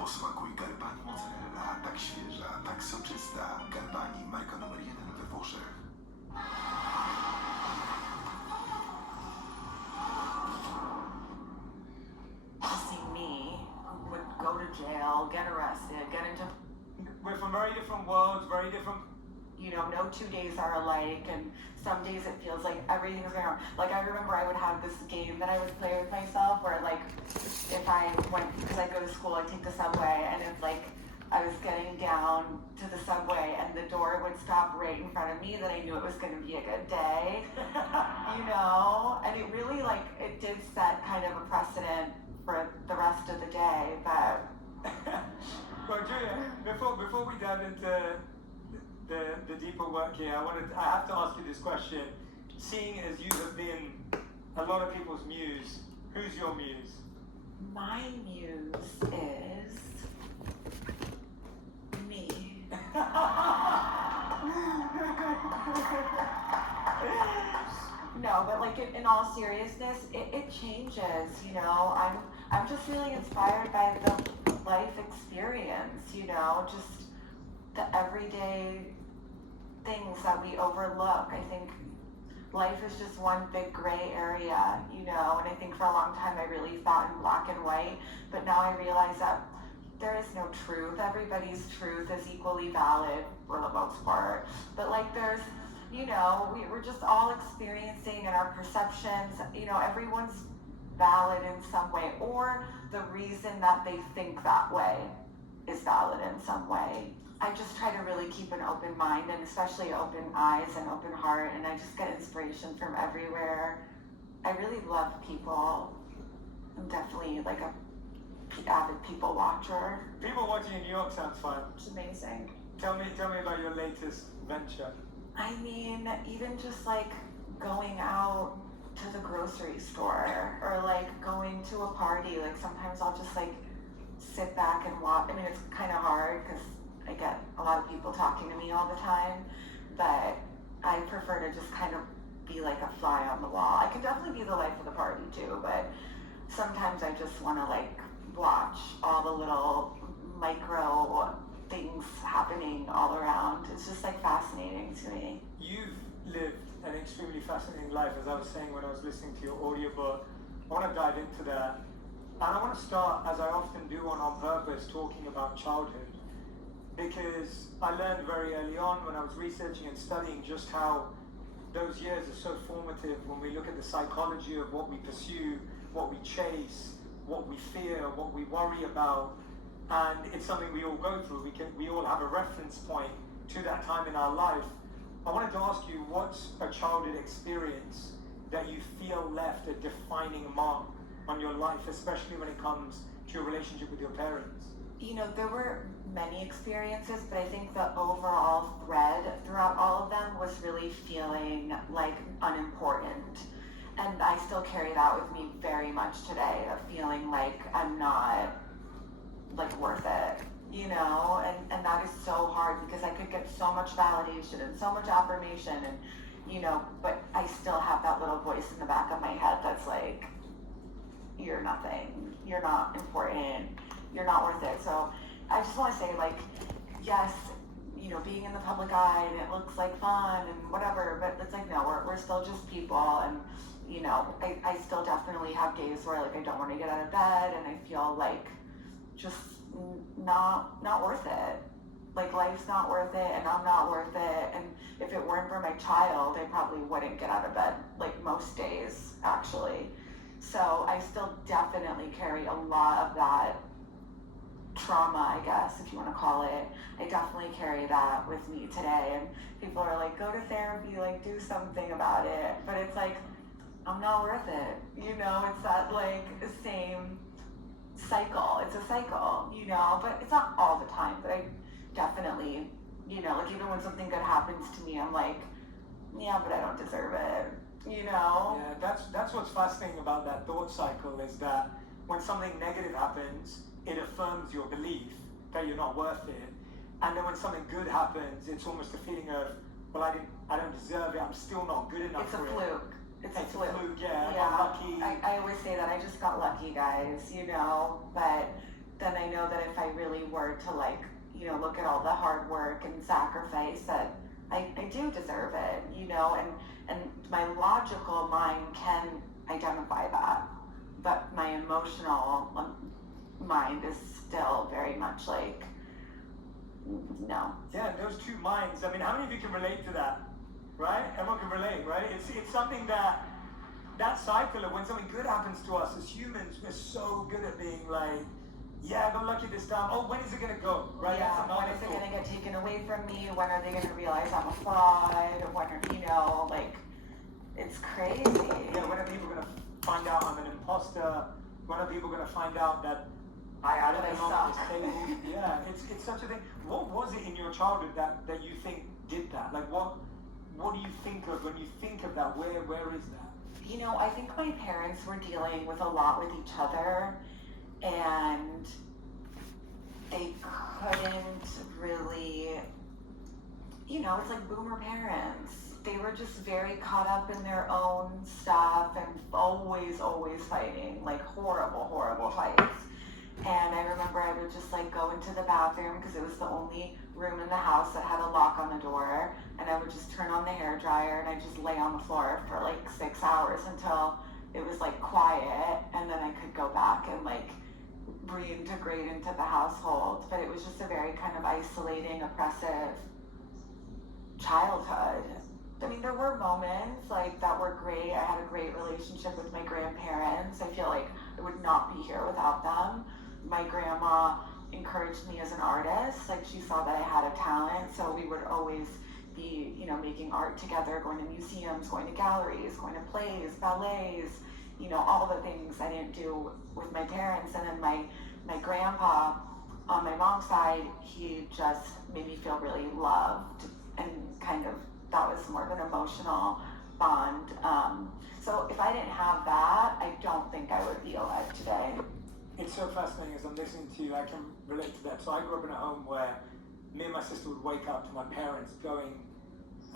Posmakuj garbani mozzarella, tak świeża, tak soczysta. Garbani, marka numer 1 we Włoszech. See me, who would go to jail, get arrested, get into... We're from very different worlds, very different... You know, no 2 days are alike, and some days it feels like everything's going on. Like, I remember I would have this game that I would play with myself where, like, if I went, because I go to school, I take the subway, and if, like, I was getting down to the subway and the door would stop right in front of me, then I knew it was going to be a good day, you know? And it really, like, it did set kind of a precedent for the rest of the day, but... Well, Julia, before we dive into the deeper work here, I have to ask you this question. Seeing as you have been a lot of people's muse, who's your muse? My muse is me. No, but like in all seriousness, it changes, you know. I'm just really inspired by the life experience, you know, just the everyday things that we overlook. I think life is just one big gray area, you know, and I think for a long time I really thought in black and white, but now I realize that there is no truth. Everybody's truth is equally valid for the most part, but like there's, you know, we're just all experiencing and our perceptions, you know, everyone's valid in some way, or the reason that they think that way is valid in some way. I just try to really keep an open mind and especially open eyes and open heart, and I just get inspiration from everywhere. I really love people. I'm definitely like a avid people watcher. People watching in New York sounds fun. It's amazing. Tell me about your latest venture. I mean, even just like going out to the grocery store or like going to a party, like sometimes I'll just like sit back and watch. I mean, it's kind of hard because I get a lot of people talking to me all the time, but I prefer to just kind of be like a fly on the wall. I can definitely be the life of the party too, but sometimes I just want to like watch all the little micro things happening all around. It's just like fascinating to me. You've lived an extremely fascinating life, as I was saying when I was listening to your audiobook. I want to dive into that. And I want to start, as I often do on purpose, talking about childhood. Because I learned very early on when I was researching and studying just how those years are so formative when we look at the psychology of what we pursue, what we chase, what we fear, what we worry about. And it's something we all go through. We all have a reference point to that time in our life. I wanted to ask you, what's a childhood experience that you feel left a defining mark on your life, especially when it comes to your relationship with your parents? You know, there were many experiences, but I think the overall thread throughout all of them was really feeling like unimportant. And I still carry that with me very much today, of feeling like I'm not like worth it, you know, and that is so hard because I could get so much validation and so much affirmation and, you know, but I still have that little voice in the back of my head that's like, you're nothing, you're not important, you're not worth it. So I just want to say, like, yes, you know, being in the public eye and it looks like fun and whatever, but it's like, no, we're still just people. And, you know, I still definitely have days where like I don't want to get out of bed and I feel like just not worth it. Like life's not worth it and I'm not worth it. And if it weren't for my child, I probably wouldn't get out of bed like most days, actually. So I still definitely carry a lot of that trauma, I guess, if you want to call it. I definitely carry that with me today. And people are like, go to therapy, like do something about it. But it's like, I'm not worth it. You know, it's that like same cycle. It's a cycle, you know, but it's not all the time. But I definitely, you know, like even when something good happens to me, I'm like, yeah, but I don't deserve it, you know? Yeah, that's what's fascinating about that thought cycle, is that when something negative happens, it affirms your belief that you're not worth it. And then when something good happens, it's almost a feeling of, well, I don't deserve it, I'm still not good enough for it. It's a fluke. It's a fluke. Yeah, Yeah. I'm lucky. I always say that. I just got lucky, guys, you know, but then I know that if I really were to like, you know, look at all the hard work and sacrifice, that I do deserve it, you know, and my logical mind can identify that, but my emotional mind is still very much like, no. Yeah, those two minds. I mean, how many of you can relate to that? Right? Everyone can relate, right? It's something that cycle of when something good happens to us as humans, we're so good at being like, yeah, I got lucky this time. Oh, when is it gonna go? Right? Yeah, when is it gonna get taken away from me? When are they gonna realize I'm a fraud? When are, you know, like, it's crazy. Yeah, when are people gonna find out I'm an imposter? When are people gonna find out that I don't belong to this thing? Yeah, it's such a thing. What was it in your childhood that you think did that? Like, what do you think of when you think of that? Where is that? You know, I think my parents were dealing with a lot with each other, and they couldn't really, you know, it's like boomer parents. They were just very caught up in their own stuff and always fighting, like horrible fights. And I remember I would just like go into the bathroom because it was the only room in the house that had a lock on the door, and I would just turn on the hair dryer and I'd just lay on the floor for like 6 hours until it was like quiet, and then I could go back and like reintegrate into the household. But it was just a very kind of isolating, oppressive childhood. I mean, there were moments like that were great. I had a great relationship with my grandparents. I feel like I would not be here without them. My grandma encouraged me as an artist. Like, she saw that I had a talent, so we would always be, you know, making art together, going to museums, going to galleries, going to plays, ballets, you know, all the things I didn't do with my parents. And then my grandpa on my mom's side, he just made me feel really loved, and kind of that was more of an emotional bond. So if I didn't have that, I don't think I would be alive today. It's so fascinating as I'm listening to you. I can relate to that. So I grew up in a home where me and my sister would wake up to my parents going.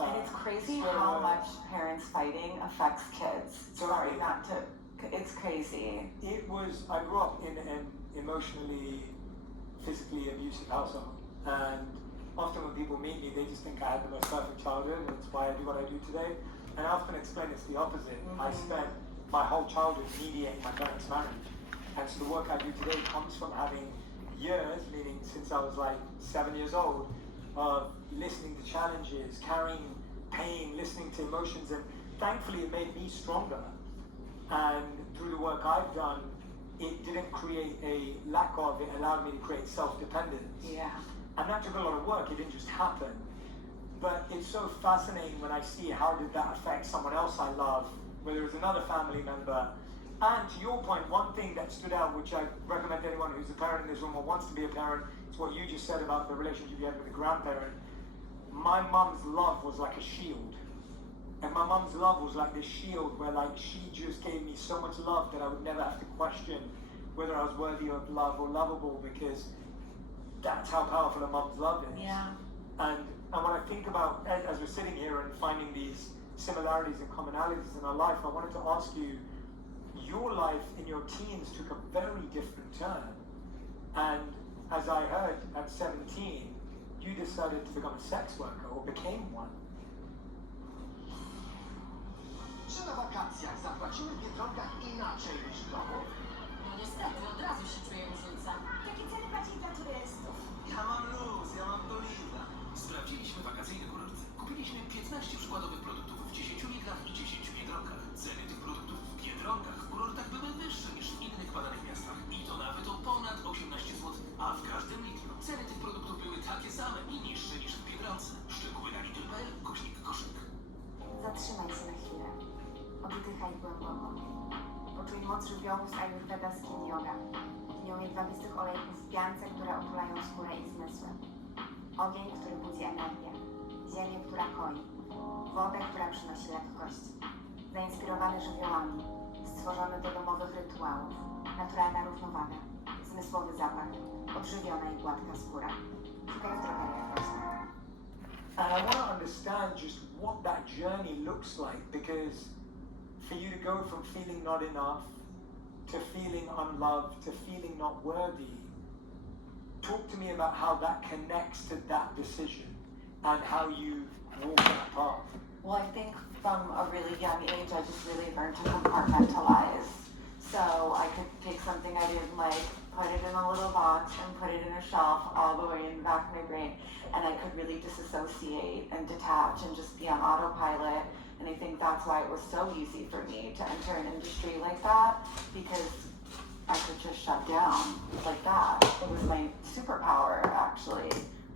And it's crazy how much parents fighting affects kids. Sorry, not to. It's crazy. It was. I grew up in an emotionally, physically abusive household, and often when people meet me, they just think I had the most perfect childhood, and it's why I do what I do today. And I often explain it's the opposite. Mm-hmm. I spent my whole childhood mediating my parents' marriage. And so the work I do today comes from having years, meaning since I was like 7 years old, of listening to challenges, carrying pain, listening to emotions, and thankfully it made me stronger. And through the work I've done, it didn't create a lack of, it allowed me to create self-dependence. Yeah. And that took a lot of work, it didn't just happen. But it's so fascinating when I see how did that affect someone else I love, whether it's another family member. And to your point, one thing that stood out, which I recommend to anyone who's a parent in this room or wants to be a parent, is what you just said about the relationship you had with a grandparent. My mum's love was like a shield. And my mum's love was like this shield where like she just gave me so much love that I would never have to question whether I was worthy of love or lovable, because that's how powerful a mum's love is. Yeah. And when I think about, as we're sitting here and finding these similarities and commonalities in our life, I wanted to ask you, your life in your teens took a very different turn. And as I heard, at 17, you decided to become a sex worker, or became one. Czy na wakacjach zapłacimy w Biedronkach inaczej niż w domu? No niestety, od razu się czuję różnica. Jakie ceny płacić dla turystów? Ja mam luz, ja mam Dolina. Sprawdziliśmy wakacyjny kurort. Kupiliśmy 15 przykładowych produktów w 10 litrach i 10 Biedronkach. Ceny tych produktów w Biedronkach w kurortach były wyższe niż w innych badanych miastach. I to nawet o ponad 18 zł, a w każdym litru. Ceny tych produktów były takie same i niższe niż w Biedronce. Szczegóły na lidl.pl/koszyk. Zatrzymaj się na chwilę. Oddychaj głęboko. Poczuj moc żywiołu z Ayurveda Skin Yoga. Dnią jedwabistych olejków w piance, które otulają skórę i zmysły. Ogień, który budzi energię. Ziemię, która koi. Wodę, która przynosi lekkość. Zainspirowany żywiołami. Stworzony do domowych rytuałów. Naturalna równowaga. Zmysłowy zapach. Odżywiona i gładka skóra. Szukaj w drogeriach właśnie. And I want to understand just what that journey looks like, because for you to go from feeling not enough to feeling unloved to feeling not worthy, talk to me about how that connects to that decision and how you walk that path. Well, I think from a really young age, I just really learned to compartmentalize. So I could take something I didn't like, put it in a little box, and put it in a shelf all the way in the back of my brain. And I could really disassociate and detach and just be on autopilot. And I think that's why it was so easy for me to enter an industry like that, because I could just shut down like that. It was my superpower, actually.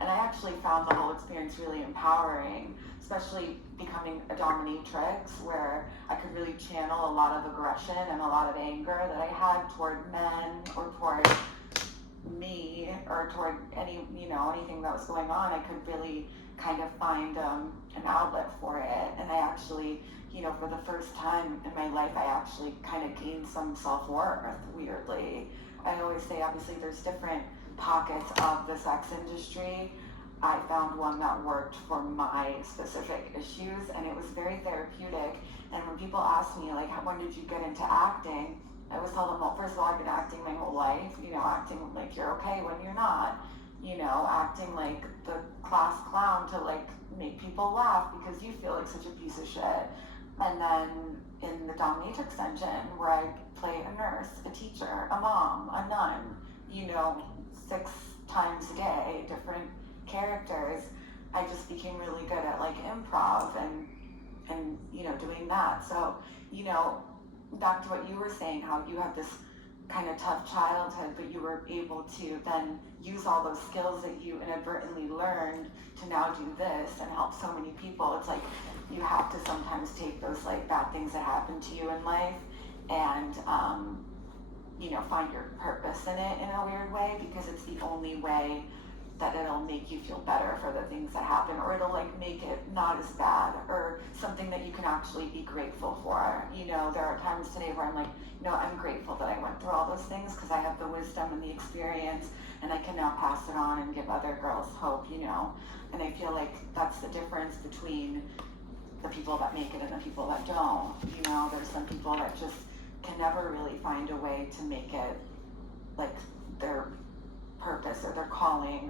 And I actually found the whole experience really empowering, especially becoming a dominatrix, where I could really channel a lot of aggression and a lot of anger that I had toward men or toward me or toward anything that was going on. I could really kind of find an outlet for it. And I actually, for the first time in my life, I actually kind of gained some self-worth, weirdly. I always say, obviously, there's different pockets of the sex industry. I found one that worked for my specific issues, and it was very therapeutic. And when people ask me, like, when did you get into acting? I always tell them, well, first of all, I've been acting my whole life, acting like you're okay when you're not, acting like the class clown to, like, make people laugh because you feel like such a piece of shit. And then in the dominatrix engine, where I play a nurse, a teacher, a mom, a nun, 6 times a day, different characters, I just became really good at, like, improv and doing that. So, back to what you were saying, how you have this kind of tough childhood, but you were able to then use all those skills that you inadvertently learned to now do this and help so many people. It's like you have to sometimes take those, like, bad things that happen to you in life and find your purpose in it in a weird way, because it's the only way that it'll make you feel better for the things that happen, or it'll, like, make it not as bad, or something that you can actually be grateful for. There are times today where I'm like, I'm grateful that I went through all those things, because I have the wisdom and the experience, and I can now pass it on and give other girls hope, and I feel like that's the difference between the people that make it and the people that don't. There's some people that just can never really find a way to make it, like, their purpose or their calling,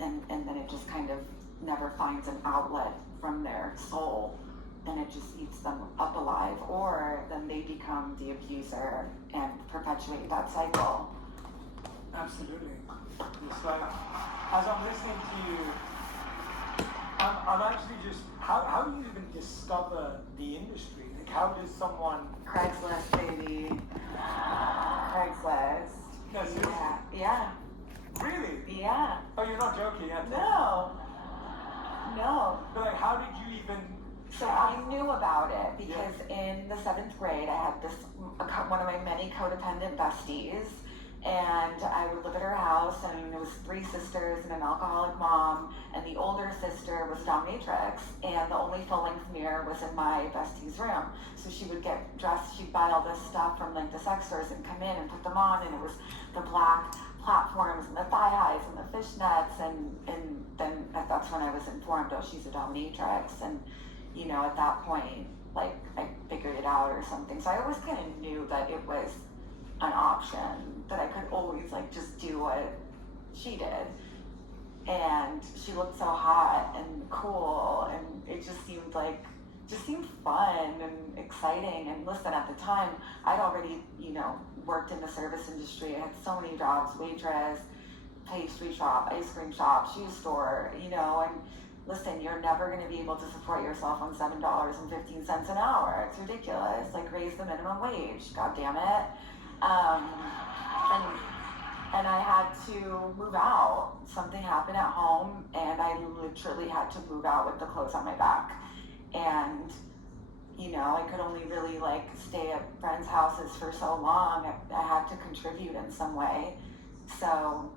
and then it just kind of never finds an outlet from their soul, and it just eats them up alive, or then they become the abuser and perpetuate that cycle. Absolutely. It's like, as I'm listening to you, I'm actually just, how do you even discover the industry? Like, how does someone... Craigslist, baby. Craigslist. No, seriously? Yeah. Really? Yeah. Oh, you're not joking? No. But, like, how did you even... So I knew about it because in the 7th grade, I had one of my many codependent besties, and I would live at her house, and it was 3 sisters and an alcoholic mom, and the older sister was a dominatrix, and the only full-length mirror was in my bestie's room. So she would get dressed, she'd buy all this stuff from, like, the sex stores and come in and put them on, and it was the black platforms and the thigh highs and the fishnets, and then that's when I was informed, oh, she's a dominatrix, and at that point, like, I figured it out or something. So I always kind of knew that it was an option, that I could always, like, just do what she did. And she looked so hot and cool, and it just seemed fun and exciting. And listen, at the time, I'd already, worked in the service industry. I had so many jobs: waitress, pastry shop, ice cream shop, shoe store, and listen, you're never going to be able to support yourself on $7.15 an hour. It's ridiculous. Like, raise the minimum wage. God damn it. And I had to move out. Something happened at home, and I literally had to move out with the clothes on my back. And, I could only really, like, stay at friends' houses for so long. I had to contribute in some way. So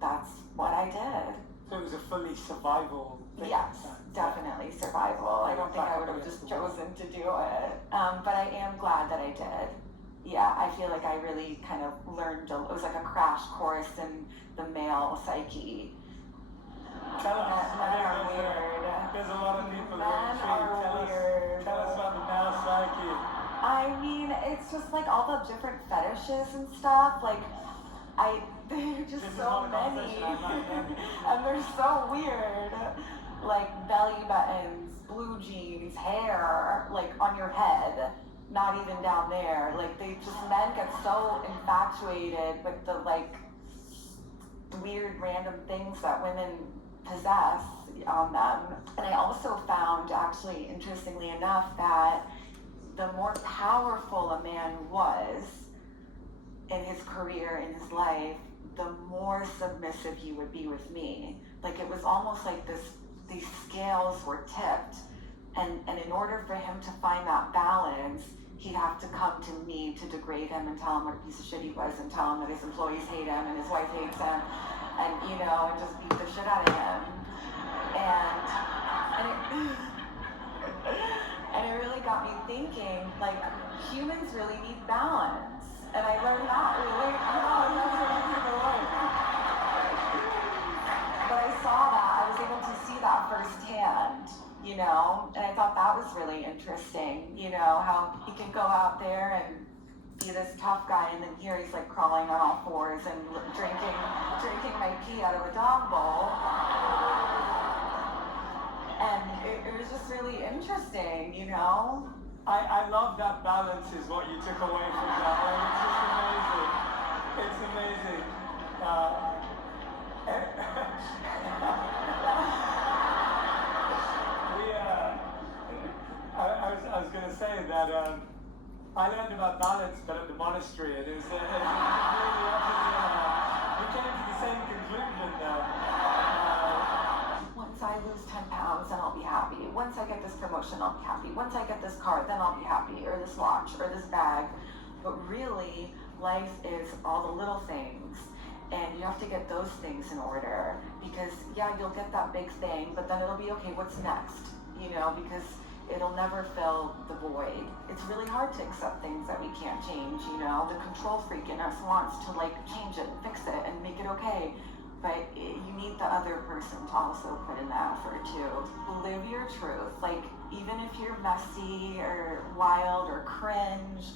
that's what I did. So it was a fully survival thing. Yes, definitely survival. I don't think I would have just chosen to do it. But I am glad that I did. Yeah, I feel like I really kind of learned, it was like a crash course in the male psyche. Tell us. Men are weird. There's a lot of people who Men are weird. Tell us about the male psyche. I mean, it's just like all the different fetishes and stuff. Like, They're just This is so not a many. conversation, I'm like them. And they're so weird. Like belly buttons, blue jeans, hair, like on your head, not even down there. Like men get so infatuated with the like weird random things that women possess on them. And I also found, actually, interestingly enough, that the more powerful a man was in his career, in his life, the more submissive he would be with me. Like it was almost like these scales were tipped, and in order for him to find that balance, he'd have to come to me to degrade him and tell him what a piece of shit he was, and tell him that his employees hate him and his wife hates him, and and just beat the shit out of him. And it really got me thinking, like, humans really need balance. And I learned that really, and that's what I did to learn. But I saw that, I was able to see that firsthand, and I thought that was really interesting, how he can go out there and be this tough guy, and then here he's like crawling on all fours and drinking my pee out of a dog bowl. And it was just really interesting, I love that balance is what you took away from that. Like, it's just amazing. It's amazing. I was going to say that I learned about balance, but at the monastery, and it was really we came to the same conclusion that. Once I lose 10 pounds, then I'll be happy. Once I get this promotion, I'll be happy. Once I get this car, then I'll be happy. Or this watch, or this bag. But really, life is all the little things. And you have to get those things in order. Because, yeah, you'll get that big thing, but then it'll be, okay, what's next? Because it'll never fill the void. It's really hard to accept things that we can't change, The control freak in us wants to, change it, fix it, and make it okay. But you need the other person to also put in the effort too. Live your truth. Even if you're messy or wild or cringe,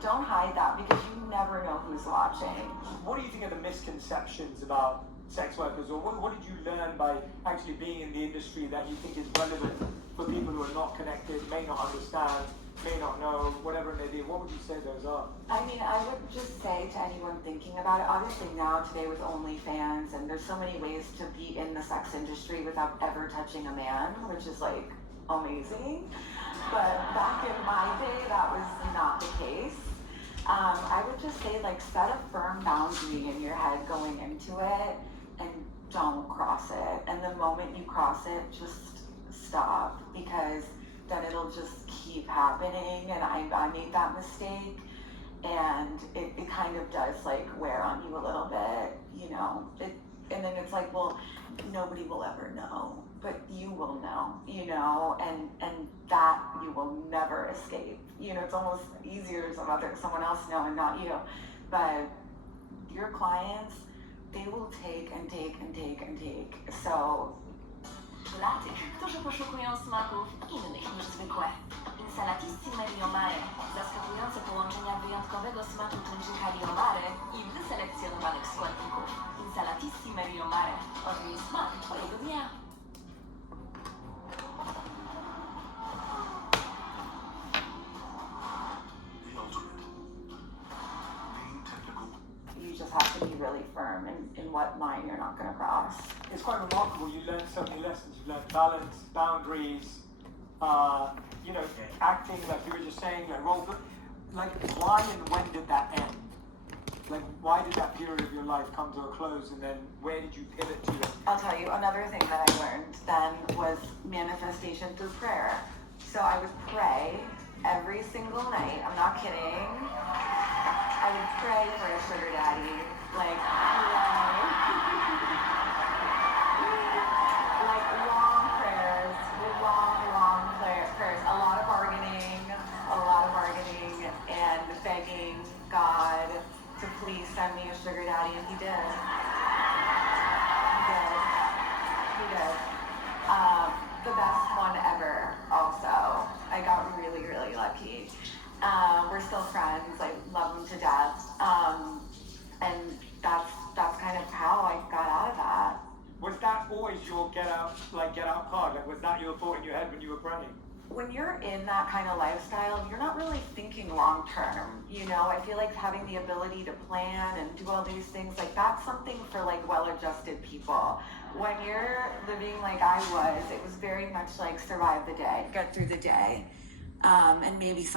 don't hide that, because you never know who's watching. What do you think are the misconceptions about sex workers, or what did you learn by actually being in the industry that you think is relevant for people who are not connected, may not understand, may not know, whatever it may be? What would you say those are? I mean, I would just say to anyone thinking about it, obviously now today with OnlyFans, and there's so many ways to be in the sex industry without ever touching a man, which is amazing. But back in my day, that was not the case. I would just say set a firm boundary in your head going into it, and don't cross it. And the moment you cross it, just stop, because then it'll just keep happening. And I made that mistake, and it kind of does wear on you a little bit, and then it's well, nobody will ever know, but you will know, and that you will never escape. It's almost easier to let someone else know and not you. But your clients, they will take and take and take and take. So Dla tych, którzy poszukują smaków innych niż zwykłe. Insalatissime riomare, zaskakujące połączenia wyjątkowego smaku tuńczyka riomare i wyselekcjonowanych składników. Insalatissime riomare, odmień smak twojego dnia. you just have to be really firm in what line you're not going to cross. It's quite remarkable. You learned so many lessons. You learned balance, boundaries, acting, like you were just saying, role. Why and when did that end? Why did that period of your life come to a close, and then where did you pivot to? I'll tell you, another thing that I learned then was manifestation through prayer. So I would pray every single night. I'm not kidding. I would pray for a sugar daddy. Long prayers, long prayers. A lot of bargaining and begging God to please send me a sugar daddy, and he did. He did. The best one ever, also. I got really, really lucky. We're still friends. I love him to death. And that's when you're in that kind of lifestyle, you're not really thinking long term. You know, I feel like having the ability to plan and do all these things, like that's something for like well-adjusted people. When you're living like I was, it was very much like survive the day, get through the day, and maybe